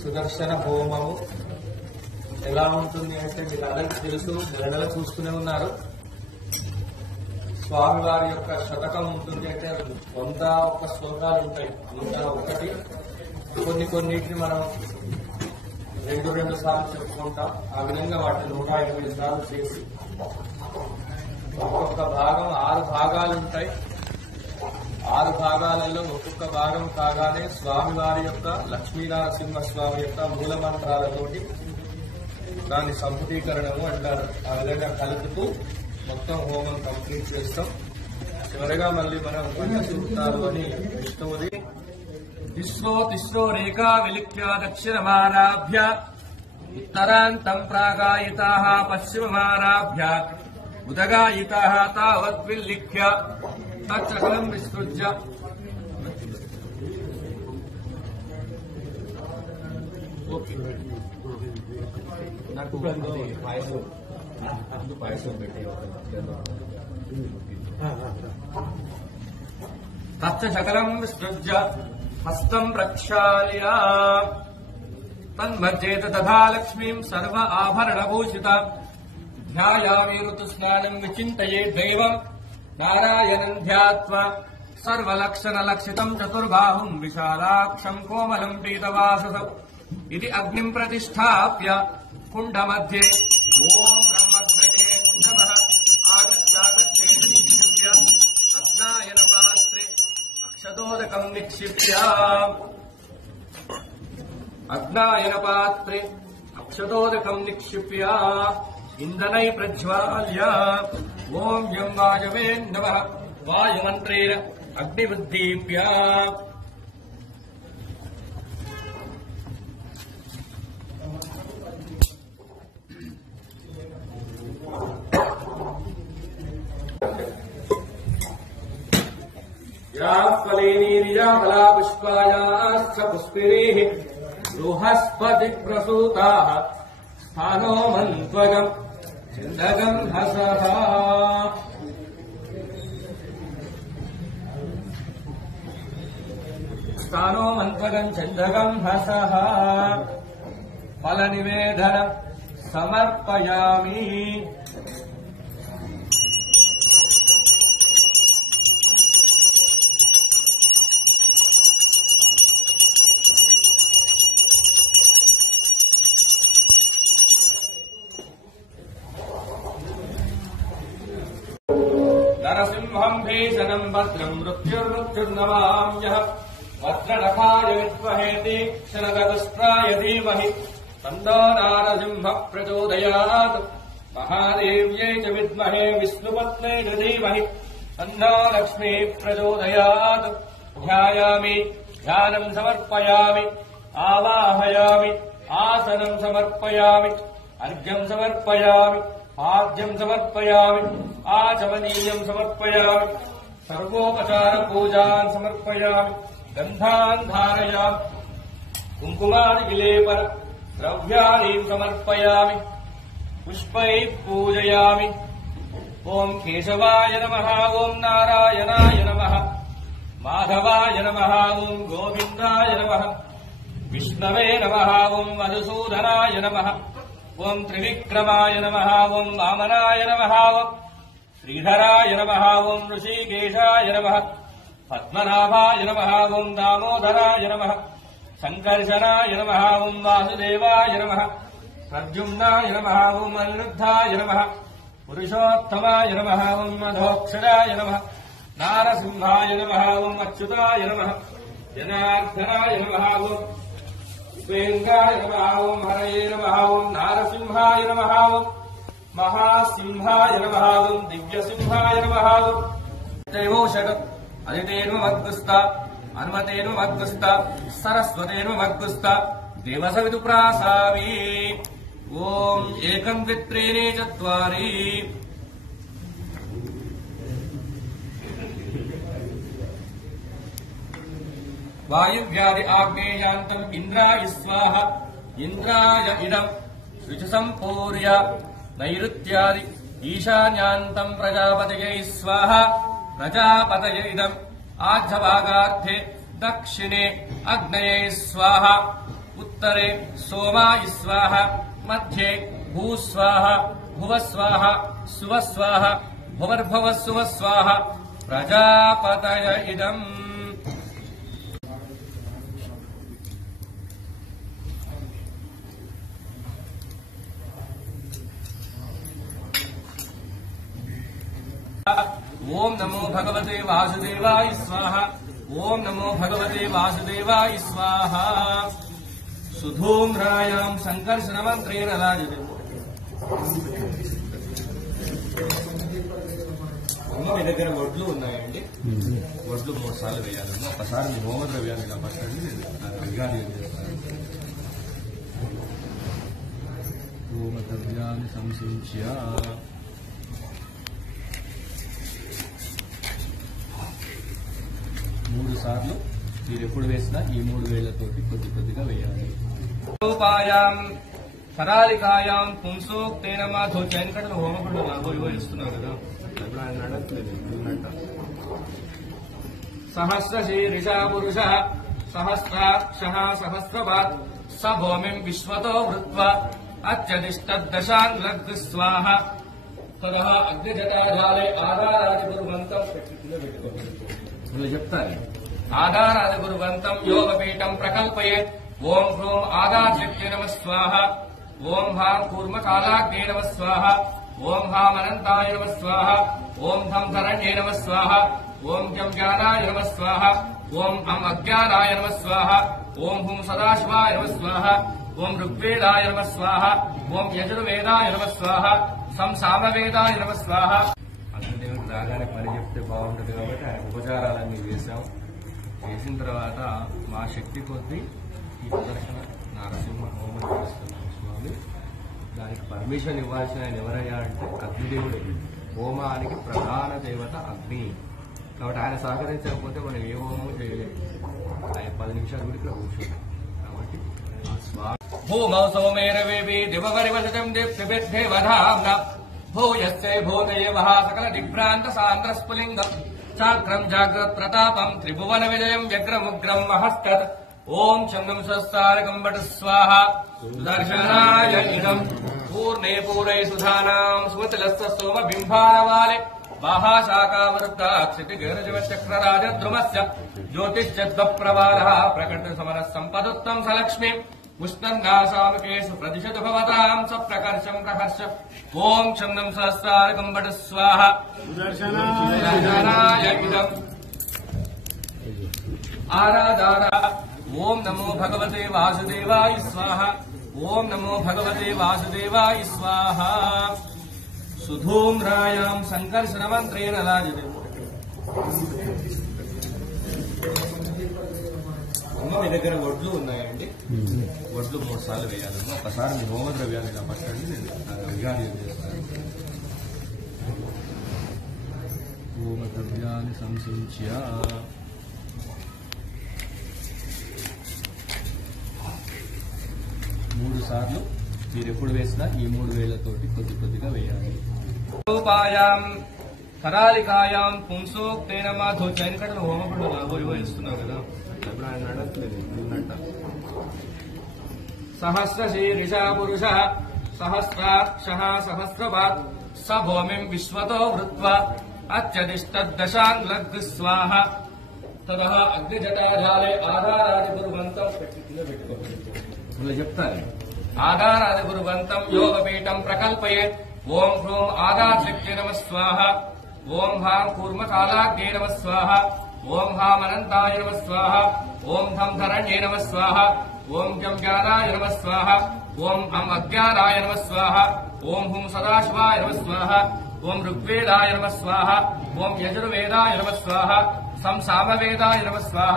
సుదర్శన హోమము ఎలా ఉంటుంది అంటే మీకు అందరికీ తెలుసు, నెల చూస్తూనే ఉన్నారు. స్వామివారి యొక్క శతకం ఉంటుంది అంటే 101 శ్లోకాలు ఉంటాయి. 101 కొన్నిటిని మనం 2 సార్లు చెప్పుకుంటాం. ఆ విధంగా వాటిని 108 సార్లు చేసి ఒక్కొక్క భాగం 6 భాగాలు ఉంటాయి. 6 భాగాలలో ఒక్కొక్క భాగం కాగానే స్వామివారి యొక్క లక్ష్మీనరసింహస్వామి యొక్క మూల మంత్రాలతోటి దాని సంపుటీకరణము అంటారు. ఆ విధంగా కలుపుతూ మొత్తం హోమం కంప్లీట్ చేస్తాం. చివరిగా మళ్ళీ మనం పంచసూక్తాలు అని విష్ణువుది తిస్రో రేఖా విలిఖ్య దక్షిణమారాభ్య ఉత్తరాంతం ప్రాగాయితాః పశ్చిమమారాభ్య ఉదగాయితాః తావద్విల్లిఖ్య తచ్చకలం విసృజ్య నాకు పాయసం పెట్టే తచ్చకలం విసృజ్య హస్తం ప్రక్షాళ్య తన్మధ్యేత తథా లక్ష్మీం సర్వ ఆభరణభూషిత ధ్యాయామి ఋతుస్నానం విచింతయే దైవం నారాయణం ధ్యాత్వా సర్వలక్షణలక్షితం చతుర్బాహుం విశాలాక్షం కోమలం పీతవాససం ఇది అగ్నిం ప్రతిష్టాప్య కుండమధ్యే ఓం బ్రహ్మగ్నయే నమః ఆగచ్చాగచ్చేతి నిక్షిప్య అగ్నాయన పాత్రే అక్షతోదకం నిక్షిప్య అగ్నాయన పాత్రే అక్షతోదకం నిక్షిప్య ఇంధనై ప్రజ్వాల్య ఓం యం వాయవే నమః వాయుమంత్రేణ అగ్నిబుద్ధీప్య ఫలేనీర్యాఫలా పుష్పాయాశ్చ పుష్పిణీః బృహస్పతి ప్రసూతాః స్థానో మంత్వగం చందగం హసః స్థానో మంత్వగం చందగం హసః ఫలనివేదన సమర్పయామి. నరసింహం భీషణం భద్రం మృత్యుర్మృత్యుర్నమామ్యః వజ్రనఖాయ విద్మహేతి శరదగస్త్రాయ ధీమహి తన్నో నారసింహ ప్రచోదయాత్ మహాదేవ్యై చ విద్మహే విష్ణుపత్న్యై చ ధీమహి తన్నో లక్ష్మీ ప్రచోదయాత్. ధ్యాయామి ధ్యానం సమర్పయామి ఆవాహయామి ఆసనం సమర్పయామి అర్ఘ్యం సమర్పయామి పాద్యం సమర్పయామి ఆచమనీయం సమర్పయామి సర్వోపచార పూజాన్ సమర్పయామి గంధాన్ ధారయామి కుంకుమాది విలేపన ద్రవ్యాణీం సమర్పయామి పుష్పై పూజయామి. ఓం కేశవాయ నమః ఓం నారాయణాయ నమః మాధవాయ నమః ఓం గోవిందాయ నమః విష్ణవే నమః ఓం మధుసూదనాయ నమః ఓం త్రివిక్రమాయ నమః ఓం వామనాయ నమః ఓం శ్రీధరాయ నమః ఓం ఋషికేశాయ నమః పద్మనాభాయ నమః ఓం దామోదరాయ నమః సంకర్షణాయ నమః ఓం వాసుదేవాయ నమః ప్రద్యుమ్నాయ నమః ఓం అనిరుద్ధాయ నమః పురుషోత్తమాయ నమః ఓం మధోక్షరాయ నమః నారసింహాయ నమః ఓం అచ్యుతాయ నమః జనార్దనాయ నమః ఓం ఉపేంద్రాయ నమః ఓం హరయే నమః ఓం నారసింహాయ నమః ఓం మహాసింహాయ నమః ఓం దివ్యసింహాయ నమః ఓం దేవోషటం అదితేన్మద్గుస్త హనుమతేన్మద్గుస్త సరస్వతేన్మద్గుస్త దేవసవితు ప్రాసావి. ఓం ఏకం ద్విత్రీణి చత్వారి. వాయువ్యాది ఆగ్నేయాంతం ఇంద్రాయ స్వాహ ఇంద్రాయ ఇదం శుచి సంపూర్య నైరుత్యాది ఈశాన్యాంతం ప్రజాపతయే స్వాహా ప్రజాపతయ ఇదం ఆజ్యభాగార్థే దక్షిణే అగ్నయే స్వాహా ఉత్తరే సోమాయ స్వాహా మధ్యే భూస్వాహా భువస్వాహా సువస్వాహా భువర్భువస్సువస్వాహా ప్రజాపతయ ఇదం. ఓం నమో భగవతే వాసుదేవాయ స్వాహ. ఓం నమో భగవతే వాసుదేవాయ స్వాహ. సుధూమ్రాయాం సంకర్షణ మంత్రేణ రాజదే. అమ్మ మీ దగ్గర వడ్లు ఉన్నాయండి? వడ్లు 3 సార్లు వేయాలమ్మా. ఒకసారి మీ హోమ ద్రవ్యాన్ని ఇలా పట్టండి. విగాది హోమ ద్రవ్యాన్ని సంశయించ 3 సార్లు మీరు ఎప్పుడు వేసినా ఈ 3 వేళ్లతోటి కొద్ది కొద్దిగా వేయాలి. రూపాయాం కరాలికాయాం పుంసోక్తేన మాధో చైనకడలు హోమకుడు నాగోయో ఇస్తున్నారు కదా, ఎప్పుడు ఆయన నడట్లేదు. సహస్రశీర్షా పురుష సహస్రాక్ష సహస్రపాత్ స భూమిం విశ్వతో వృత్వా అత్యధిష్టదశాంగ్ స్వాహ. తదః అగ్నిజటాజాలే ఆధారాది గురువంతం చెప్తారు. ఆధారాది గురువంతం యోగపీఠం ప్రకల్పయేత్. ఓం హ్రూం ఆధార్శక్తి నమ స్వాహ. ఓం హాం కూర్మకాలాగ్నే నమ స్వాహ. ఓం హాం అనంతాయ నమ స్వాహ. ఓం ధం ధరణ్యే నమ స్వాహ. ఓం జం జ్ఞానాయ నమ స్వాహ. ఓం అం అజ్ఞానాయ నమ స్వాహ. ఓం హుం సదాశివాయ నమ స్వాహ. ఓం ఋగ్వేదాయ నమ స్వాహ. ఓం యజుర్వేదాయ నమ స్వాహ. సం సామవేదాయ నమ స్వాహ. అగ్నిదేవుడికి రాగానే పని చెప్తే బాగుంటుంది కాబట్టి ఆయన ఉపచారాలన్నీ చేశాం. చేసిన తర్వాత మా శక్తి కొద్దీ ఈ ప్రదర్శన నరసింహ హోమం చేస్తున్నాం స్వామి. దానికి పర్మిషన్ ఇవ్వాల్సిన ఆయన ఎవరయ్యా అంటే అగ్నిదేవుడే. హోమానికి ప్రధాన దేవత అగ్ని కాబట్టి ఆయన సహకరించకపోతే మనం ఏ హోమం చేయలేదు. ఆయన 10 నిమిషాలు కూడా ఇక్కడ కూర్చుంటాం కాబట్టి భూమౌ సౌమేరవేవి దివవరివశం దిప్తిభిర్దేవధామ్న భూయస్యై భూతయేవ సకల దిగ్భ్రాంత సాంద్ర స్ఫులింగం చాక్రం జాగ్రత్ ప్రతాపం త్రిభువన విజయం వ్యగ్రముగ్రం మహస్తత్. ఓం చందం స్వస్తారకం వట స్వాహ. సుదర్శనాయ ఇదం పూర్ణే పూరై సుధానాం సుమతిలస్త సోమ బింబానవాలే బాహాశాఖావృత్తా క్షితిగర్జవచక్రరాజద్రుమస్య జ్యోతిశ్చద్వప్రవాలః ప్రకట సమర సంపదుత్తం సలక్ష్మి ఉష్ణంగాసామకేషు ప్రదిశతు భవతాం స ప్రకర్షం ప్రకర్ష. ఓం చందం సహస్రారకం వట స్వాహ. సుదర్శనాయ ఇదం ఆరాధార. ఓం నమో భగవతే వాసుదేవాయ స్వాహ. ఓం నమో భగవతే వాసుదేవాయ స్వాహ. సుధూమ్రాయాం సంకర్షణ మంత్రేణ రాజదే. అమ్మ మీ దగ్గర వడ్లు ఉన్నాయండి? వడ్లు 3 సార్లు వేయాలమ్మా. ఒకసారి మీ హోమ ద్రవ్యాన్ని ఇలా పట్టండి. విగాది చేస్తాను. హోమ ద్రవ్యాన్ని సంశయించ 3 సార్లు మీరు ఎప్పుడు వేసినా ఈ 3 వేళ్లతోటి కొద్ది కొద్దిగా వేయాలి. రూపాయాం కరాలికాయాం పుంసోక్తేన మాధో చైనకడలు హోమకుడు నాగోయో ఇస్తున్నారు కదా, ఎప్పుడు ఆయన నడట్లేదు. సహస్రశీర్షా పురుష సహస్రాక్ష సహస్రపాత్ స భూమిం విశ్వతో వృత్వా అత్యధిష్టదశాంగ్ స్వాహ. తదః అగ్నిజటాజాలే ఆధారాది గురువంతం చెప్తారు. ఆధారాది గురువంతం యోగపీఠం ప్రకల్పయేత్. ఓం హ్రూం ఆధార్శక్తి నమ స్వాహ. ఓం హాం కూర్మకాలాగ్నే నమ స్వాహ. ఓం హాం అనంతాయ నమ స్వాహ. ఓం ధం ధరణ్యే నమ స్వాహ. ఓం జం జ్ఞానాయ నమ స్వాహ. ఓం అం అజ్ఞానాయ నమ స్వాహ. ఓం హుం సదాశివాయ నమ స్వాహ. ఓం ఋగ్వేదాయ నమ స్వాహ. ఓం యజుర్వేదాయ నమ స్వాహ. సం సామవేదాయ నమ స్వాహ.